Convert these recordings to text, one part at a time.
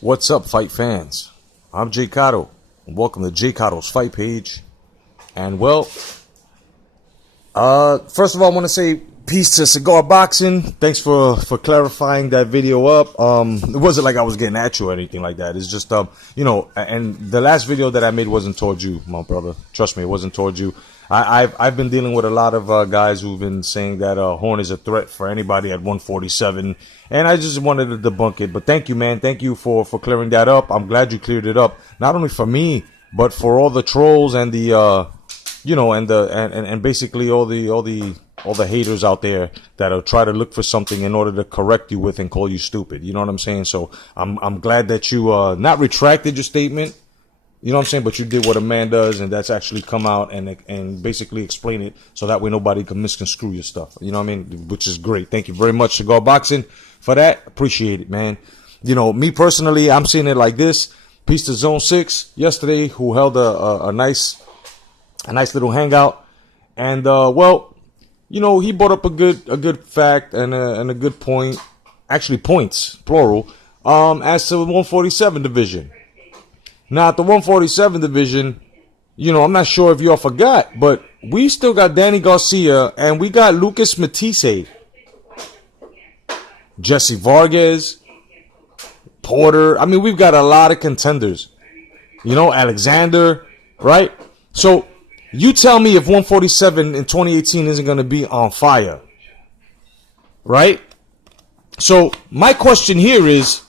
What's up, fight fans? I'm COTTO, and welcome to COTTO's Fight Page. And well, first of all, I want to say peace to Cigar Boxing. Thanks for clarifying that video up. It wasn't like I was getting at you or anything like that. It's just and the last video that I made wasn't towards you, my brother. Trust me, it wasn't towards you. I've been dealing with a lot of guys who've been saying that Horn is a threat for anybody at 147, and I just wanted to debunk it. But thank you, man. Thank you for clearing that up. I'm glad you cleared it up, not only for me, but for all the trolls and the and basically all the haters out there that'll try to look for something in order to correct you with and call you stupid. You know what I'm saying? So I'm glad that you not retracted your statement. You know what I'm saying? But you did what a man does, and that's actually come out and basically explain it so that way nobody can misconstrue your stuff. You know what I mean? Which is great. Thank you very much, Cigar Boxing, for that. Appreciate it, man. You know, me personally, I'm seeing it like this. Peace to Zone 6 yesterday, who held a nice little hangout. And, well, you know, he brought up a good fact and a good point. Actually, points, plural, as to the 147 division. Now, at the 147 division, you know, I'm not sure if y'all forgot, but we still got Danny Garcia and we got Lucas Matisse, Jesse Vargas, Porter. I mean, we've got a lot of contenders. You know, Alexander, right? So, you tell me if 147 in 2018 isn't going to be on fire, right? So, my question here is,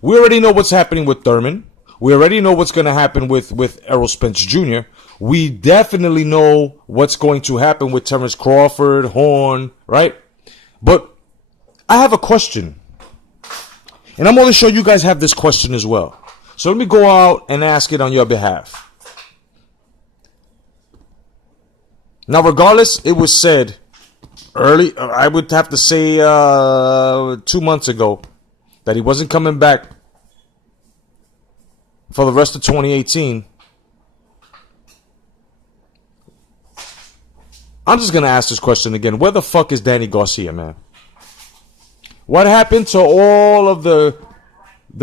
we already know what's happening with Thurman. We already know what's going to happen with Errol Spence Jr. We definitely know what's going to happen with Terrence Crawford, Horn, right? But I have a question. And I'm going to show you guys have this question as well. So let me go out and ask it on your behalf. Now, regardless, it was said early, I would have to say 2 months ago, that he wasn't coming back for the rest of 2018. I'm just going to ask this question again. Where the fuck is Danny Garcia, man? What happened to all of the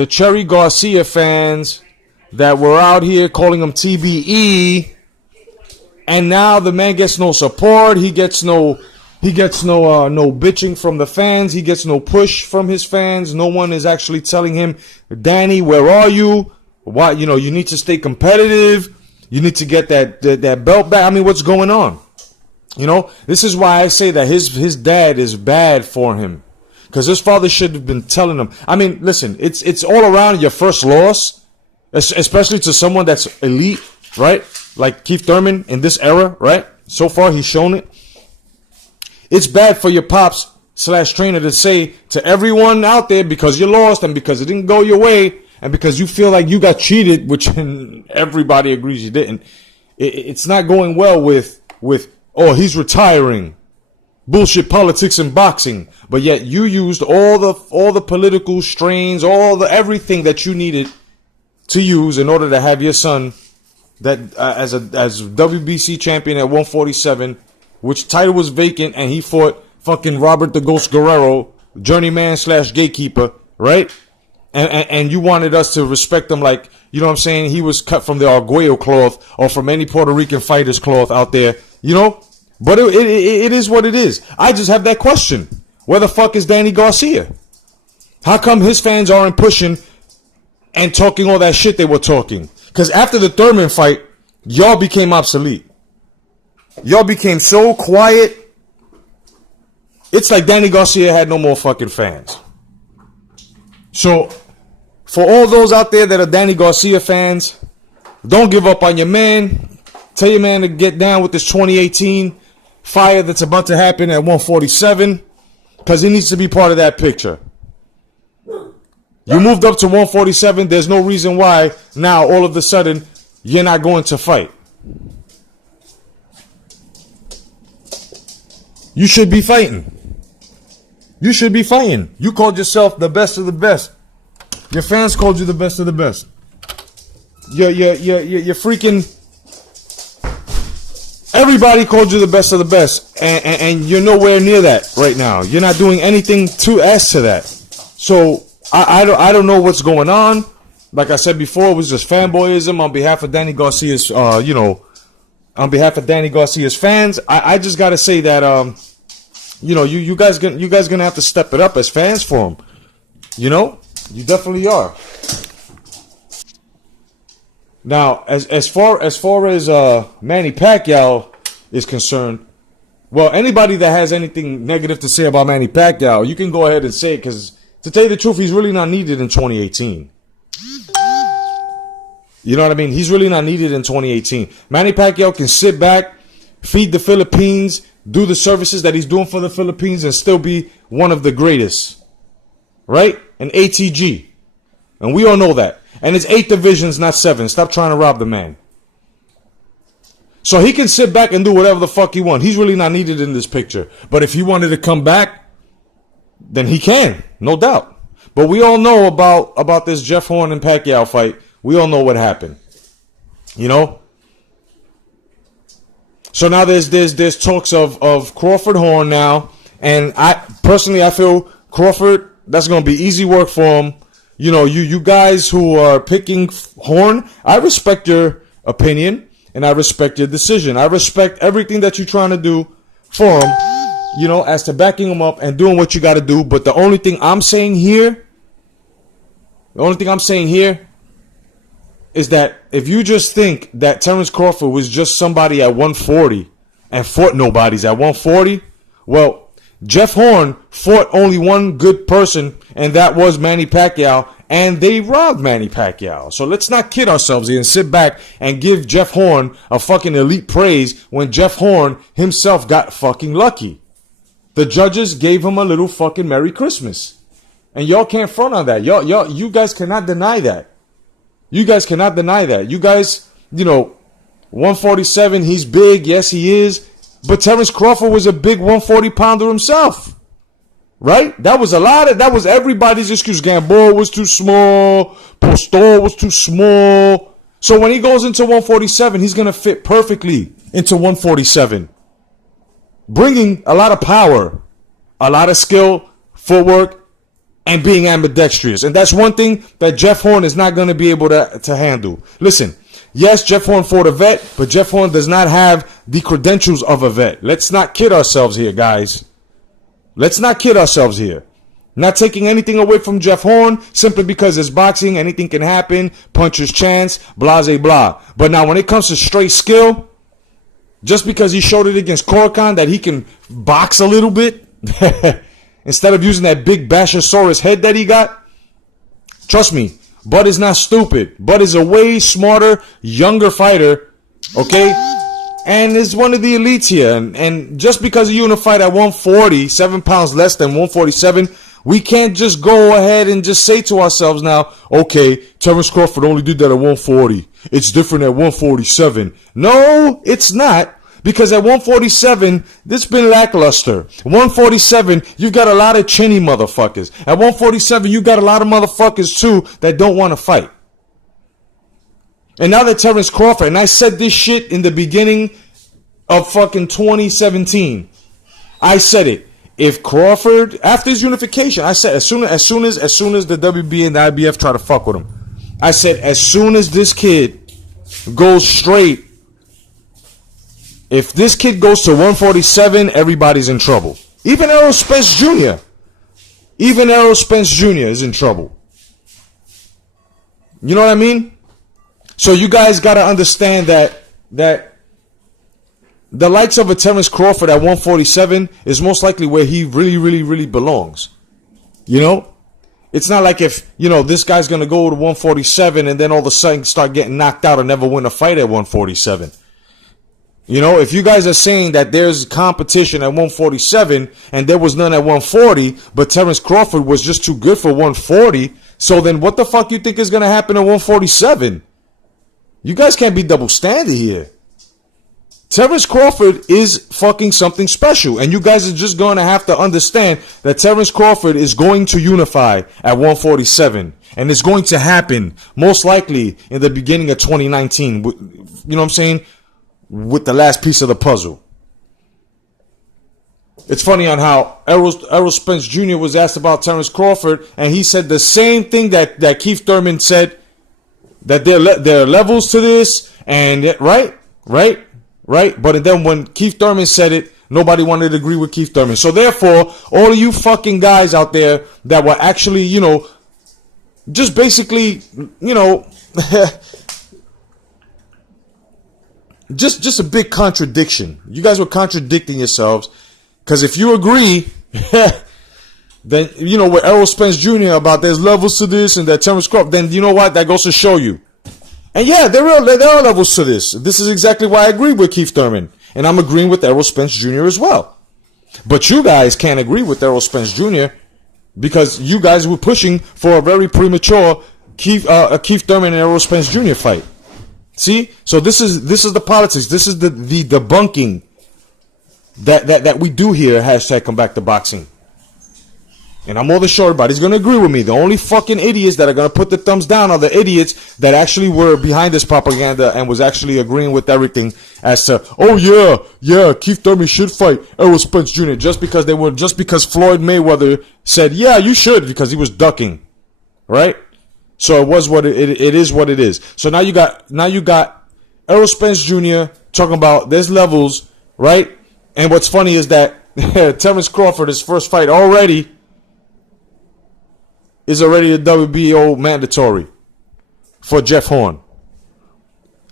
Cherry Garcia fans that were out here calling him TBE, and now the man gets no support? He gets no bitching from the fans. He gets no push from his fans. No one is actually telling him, Danny, where are you? Why, you know, you need to stay competitive. You need to get that belt back. I mean, what's going on? You know, this is why I say that his dad is bad for him, because his father should have been telling him. I mean, listen, it's all around your first loss, especially to someone that's elite, right? Like Keith Thurman in this era, right? So far, he's shown it. It's bad for your pops / trainer to say to everyone out there, because you lost and because it didn't go your way, and because you feel like you got cheated, which everybody agrees you didn't. It's not going well with oh, he's retiring. Bullshit politics and boxing. But yet you used all the political strains, everything that you needed to use in order to have your son that as WBC champion at 147, which title was vacant, and he fought fucking Robert the Ghost Guerrero, journeyman / gatekeeper, right? And you wanted us to respect him like, you know what I'm saying, he was cut from the Arguello cloth or from any Puerto Rican fighter's cloth out there, you know? But it is what it is. I just have that question. Where the fuck is Danny Garcia? How come his fans aren't pushing and talking all that shit they were talking? Because after the Thurman fight, y'all became obsolete. Y'all became so quiet. It's like Danny Garcia had no more fucking fans. So, for all those out there that are Danny Garcia fans, don't give up on your man. Tell your man to get down with this 2018 fire that's about to happen at 147, because he needs to be part of that picture. You moved up to 147. There's no reason why now all of a sudden you're not going to fight. You should be fighting. You should be fighting. You called yourself the best of the best. Your fans called you the best of the best. You're freaking... Everybody called you the best of the best. And you're nowhere near that right now. You're not doing anything to add to that. So, I don't know what's going on. Like I said before, it was just fanboyism on behalf of Danny Garcia's, on behalf of Danny Garcia's fans. I just gotta say that, you guys gonna have to step it up as fans for him. You definitely are. Now, as far as Manny Pacquiao is concerned, well, anybody that has anything negative to say about Manny Pacquiao, you can go ahead and say it, because to tell you the truth, he's really not needed in 2018. You know what I mean? He's really not needed in 2018. Manny Pacquiao can sit back, feed the Philippines, do the services that he's doing for the Philippines, and still be one of the greatest. Right? An ATG. And we all know that. And it's 8 divisions, not 7. Stop trying to rob the man. So he can sit back and do whatever the fuck he wants. He's really not needed in this picture. But if he wanted to come back, then he can. No doubt. But we all know about this Jeff Horn and Pacquiao fight. We all know what happened. So now there's talks of Crawford Horn now. And I feel Crawford, that's going to be easy work for him. You guys who are picking Horn, I respect your opinion and I respect your decision. I respect everything that you're trying to do for him, as to backing him up and doing what you got to do. But the only thing I'm saying here is that if you just think that Terence Crawford was just somebody at 140 and fought nobodies at 140, well, Jeff Horn fought only one good person, and that was Manny Pacquiao, and they robbed Manny Pacquiao. So let's not kid ourselves here and sit back and give Jeff Horn a fucking elite praise when Jeff Horn himself got fucking lucky. The judges gave him a little fucking Merry Christmas. And y'all can't front on that. You guys cannot deny that. You guys cannot deny that. You guys, 147, he's big. Yes, he is. But Terence Crawford was a big 140-pounder himself. Right? That was everybody's excuse. Gamboa was too small. Postor was too small. So when he goes into 147, he's going to fit perfectly into 147. Bringing a lot of power, a lot of skill, footwork, and being ambidextrous. And that's one thing that Jeff Horn is not going to be able to handle. Listen, yes, Jeff Horn fought a vet, but Jeff Horn does not have the credentials of a vet. Let's not kid ourselves here, guys. Let's not kid ourselves here. Not taking anything away from Jeff Horn simply because it's boxing, anything can happen, puncher's chance, blah, blah, blah. But now when it comes to straight skill, just because he showed it against Corcoran that he can box a little bit, instead of using that big Bashosaurus head that he got, trust me, Bud is not stupid. Bud is a way smarter, younger fighter, okay? And is one of the elites here. And just because you in a fight at 140, 7 pounds less than 147, we can't just go ahead and just say to ourselves now, okay, Terence Crawford only did that at 140. It's different at 147. No, it's not. Because at 147, this been lackluster. 147, you've got a lot of chinny motherfuckers. At 147, you got a lot of motherfuckers too that don't want to fight. And now that Terence Crawford, and I said this shit in the beginning of fucking 2017. I said it. If Crawford, after his unification, I said as soon as the WB and the IBF try to fuck with him, I said as soon as this kid goes straight, if this kid goes to 147, everybody's in trouble. Even Errol Spence Jr. Even Errol Spence Jr. is in trouble. You know what I mean? So you guys got to understand that the likes of a Terence Crawford at 147 is most likely where he really, really, really belongs. You know? It's not like if, this guy's going to go to 147 and then all of a sudden start getting knocked out and never win a fight at 147. If you guys are saying that there's competition at 147 and there was none at 140, but Terence Crawford was just too good for 140, so then what the fuck you think is going to happen at 147? You guys can't be double standard here. Terence Crawford is fucking something special, and you guys are just going to have to understand that Terence Crawford is going to unify at 147, and it's going to happen most likely in the beginning of 2019. You know what I'm saying? With the last piece of the puzzle. It's funny on how Errol Spence Jr. was asked about Terrence Crawford, and he said the same thing that Keith Thurman said, that there are levels to this, and right. But then when Keith Thurman said it, nobody wanted to agree with Keith Thurman. So therefore, all of you fucking guys out there that were actually, just basically, just a big contradiction. You guys were contradicting yourselves. Because if you agree, then, with Errol Spence Jr. about there's levels to this and that Terrence Crawford, then you know what? That goes to show you. And yeah, there are levels to this. This is exactly why I agree with Keith Thurman. And I'm agreeing with Errol Spence Jr. as well. But you guys can't agree with Errol Spence Jr. because you guys were pushing for a very premature Keith Thurman and Errol Spence Jr. fight. See? So this is the politics. This is the debunking that we do here, hashtag come back to boxing. And I'm more than sure everybody's going to agree with me. The only fucking idiots that are going to put the thumbs down are the idiots that actually were behind this propaganda and was actually agreeing with everything as to, oh yeah, Keith Thurman should fight Errol Spence Jr. just because Floyd Mayweather said, yeah, you should, because he was ducking. Right? So it was what it is what it is. So now you got Errol Spence Jr. talking about there's levels, right? And what's funny is that Terrence Crawford, his first fight is already a WBO mandatory for Jeff Horn.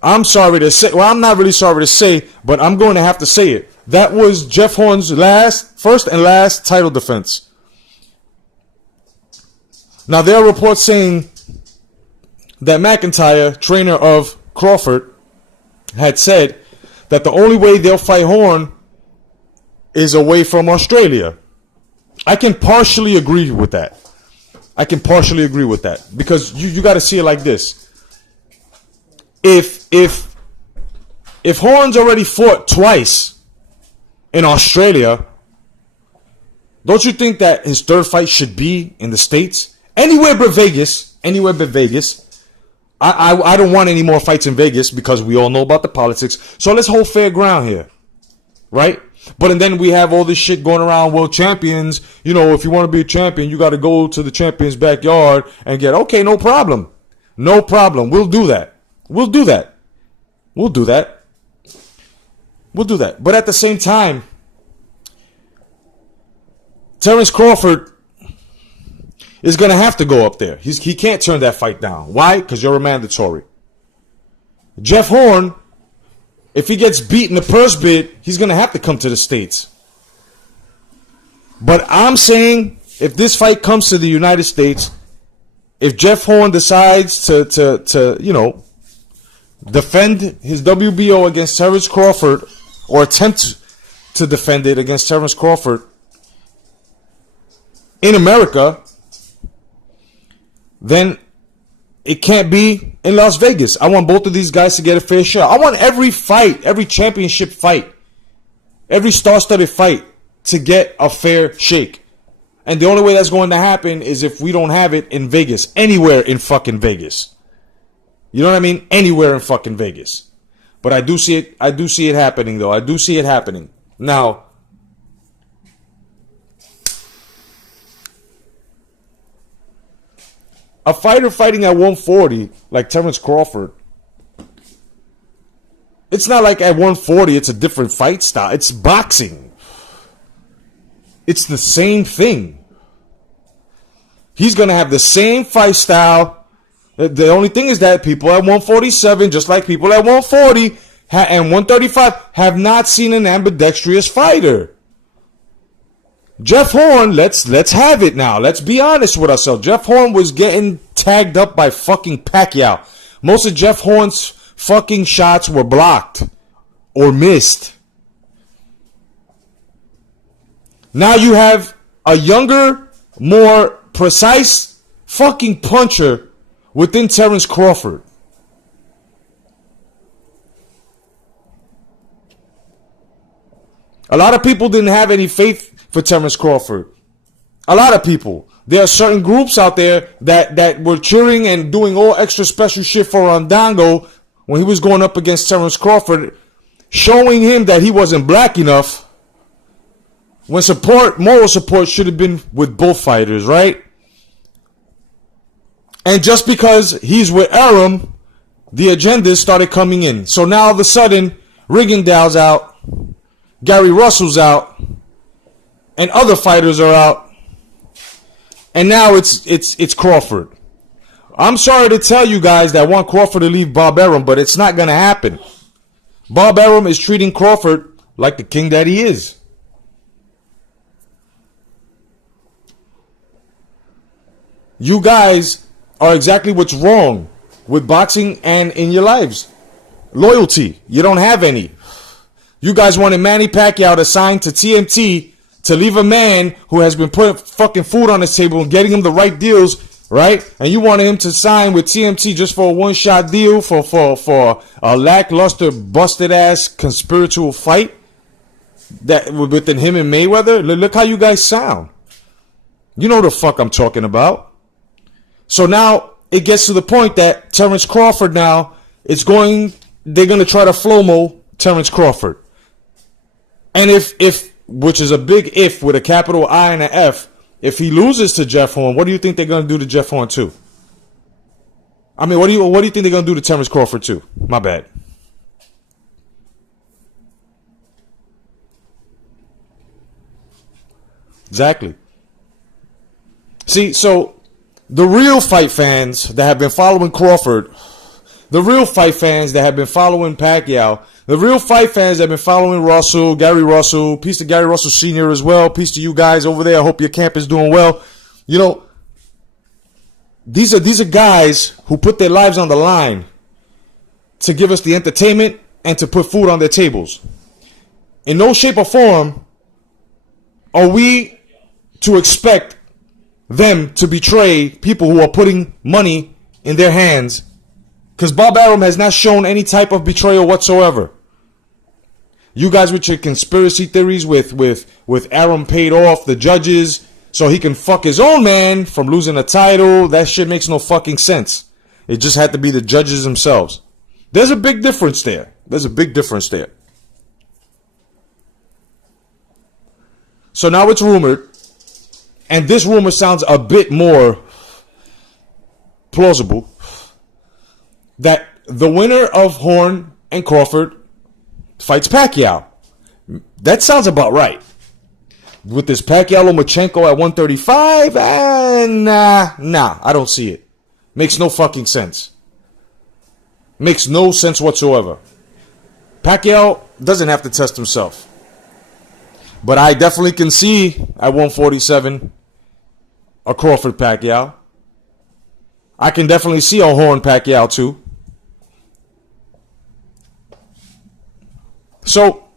I'm sorry to say, well, I'm not really sorry to say, but I'm going to have to say it. That was Jeff Horn's first and last title defense. Now, there are reports saying that McIntyre, trainer of Crawford, had said that the only way they'll fight Horn is away from Australia. I can partially agree with that. Because you got to see it like this. If Horn's already fought twice in Australia, don't you think that his third fight should be in the States? Anywhere but Vegas. I don't want any more fights in Vegas because we all know about the politics. So let's hold fair ground here. Right? But and then we have all this shit going around, world champions. If you want to be a champion, you got to go to the champion's backyard and get, okay, no problem. We'll do that. But at the same time, Terrence Crawford is going to have to go up there. He can't turn that fight down. Why? Because you're a mandatory. Jeff Horn, if he gets beat in the purse bid, he's going to have to come to the States. But I'm saying, if this fight comes to the United States, if Jeff Horn decides to defend his WBO against Terrence Crawford, or attempt to defend it against Terrence Crawford in America, then it can't be in Las Vegas. I want both of these guys to get a fair share. I want every fight, every championship fight, every star-studded fight to get a fair shake. And the only way that's going to happen is if we don't have it in Vegas. Anywhere in fucking Vegas. You know what I mean? Anywhere in fucking Vegas. But I do see it happening, though. I do see it happening. Now, a fighter fighting at 140, like Terrence Crawford, it's not like at 140 it's a different fight style. It's boxing. It's the same thing. He's going to have the same fight style. The only thing is that people at 147, just like people at 140 and 135, have not seen an ambidextrous fighter. Jeff Horn, let's have it now. Let's be honest with ourselves. Jeff Horn was getting tagged up by fucking Pacquiao. Most of Jeff Horn's fucking shots were blocked or missed. Now you have a younger, more precise fucking puncher within Terrence Crawford. A lot of people didn't have any faith for Terrence Crawford. A lot of people. There are certain groups out there that were cheering and doing all extra special shit for Rondango when he was going up against Terrence Crawford, showing him that he wasn't black enough. when moral support should have been with both fighters, right? And just because he's with Arum, the agendas started coming in. So now all of a sudden, Rigondeaux's out, Gary Russell's out, and other fighters are out. And now it's Crawford. I'm sorry to tell you guys that want Crawford to leave Bob Arum, but it's not going to happen. Bob Arum is treating Crawford like the king that he is. You guys are exactly what's wrong with boxing and in your lives. Loyalty. You don't have any. You guys wanted Manny Pacquiao to sign to TMT to leave a man who has been putting fucking food on his table and getting him the right deals, right? And you wanted him to sign with TMT just for a one-shot deal for a lackluster, busted-ass conspiratorial fight that within him and Mayweather? Look how you guys sound. You know the fuck I'm talking about. So now it gets to the point that Terence Crawford now they're going to try to flomo Terence Crawford. And if, which is a big if with a capital I and an F, if he loses to Jeff Horn, what do you think they're going to do to Jeff Horn too? I mean, what do you think they're going to do to Terence Crawford too? My bad. Exactly. See, so the real fight fans that have been following Crawford, the real fight fans that have been following Pacquiao, the real fight fans that have been following Russell, Gary Russell, peace to Gary Russell Sr. as well, peace to you guys over there. I hope your camp is doing well. You know, these are guys who put their lives on the line to give us the entertainment and to put food on their tables. In no shape or form are we to expect them to betray people who are putting money in their hands, because Bob Arum has not shown any type of betrayal whatsoever. You guys with your conspiracy theories with Arum paid off the judges so he can fuck his own man from losing a title, that shit makes no fucking sense. It just had to be the judges themselves. There's a big difference there. There's a big difference there. So now it's rumored, and this rumor sounds a bit more plausible, that the winner of Horn and Crawford fights Pacquiao. That sounds about right. With this Pacquiao-Lomachenko at 135, nah, I don't see it. Makes no fucking sense. Makes no sense whatsoever. Pacquiao doesn't have to test himself. But I definitely can see at 147 a Crawford Pacquiao. I can definitely see a Horn Pacquiao too. So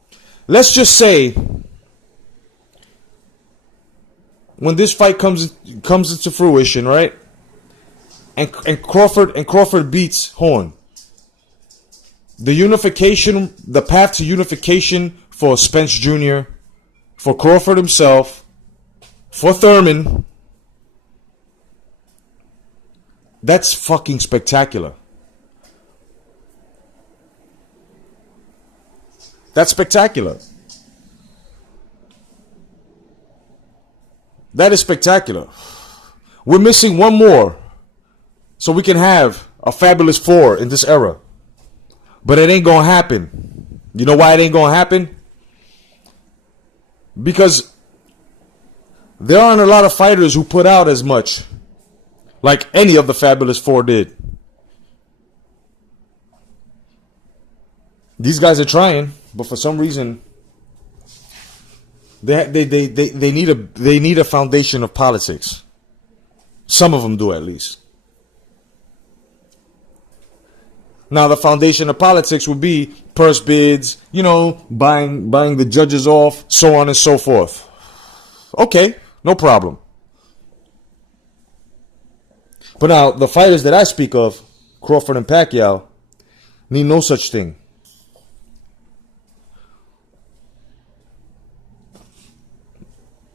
let's just say when this fight comes into fruition, right? And Crawford beats Horn. The unification, the path to unification for Spence Jr., for Crawford himself, for Thurman, that's fucking spectacular. That's spectacular. That is spectacular. We're missing one more so we can have a fabulous four in this era. But it ain't gonna happen. You know why it ain't gonna happen? Because there aren't a lot of fighters who put out as much like any of the fabulous four did. These guys are trying, but for some reason they need a foundation of politics. Some of them do, at least. Now the foundation of politics would be purse bids, buying the judges off, so on and so forth. Okay, no problem. But now the fighters that I speak of, Crawford and Pacquiao, need no such thing.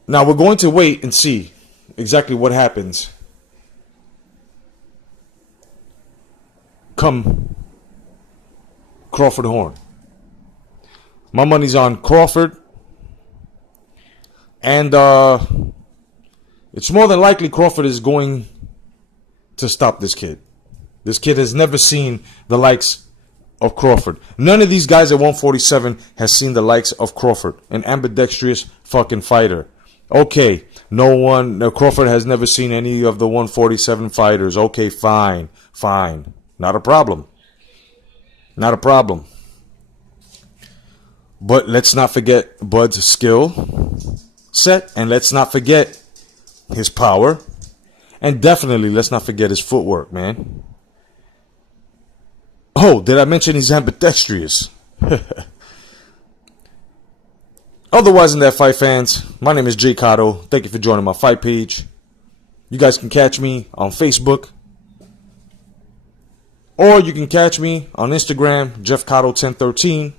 Now we're going to wait and see exactly what happens come Crawford Horn. My money's on Crawford. And it's more than likely Crawford is going to stop this kid. This kid has never seen the likes of Crawford. None of these guys at 147 has seen the likes of Crawford, an ambidextrous fucking fighter. Okay, no, Crawford has never seen any of the 147 fighters. Okay, fine. Not a problem. Not a problem. But let's not forget Bud's skill set, and let's not forget his power, and definitely let's not forget his footwork, man. Oh, did I mention he's ambidextrous? Otherwise, in that fight, fans, my name is Jay COTTO. Thank you for joining my fight page. You guys can catch me on Facebook, or you can catch me on Instagram, JeffCotto1013,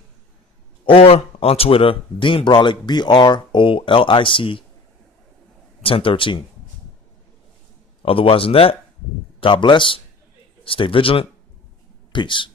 or on Twitter, Dean Brolic, BROLIC 1013. Otherwise than that, God bless. Stay vigilant. Peace.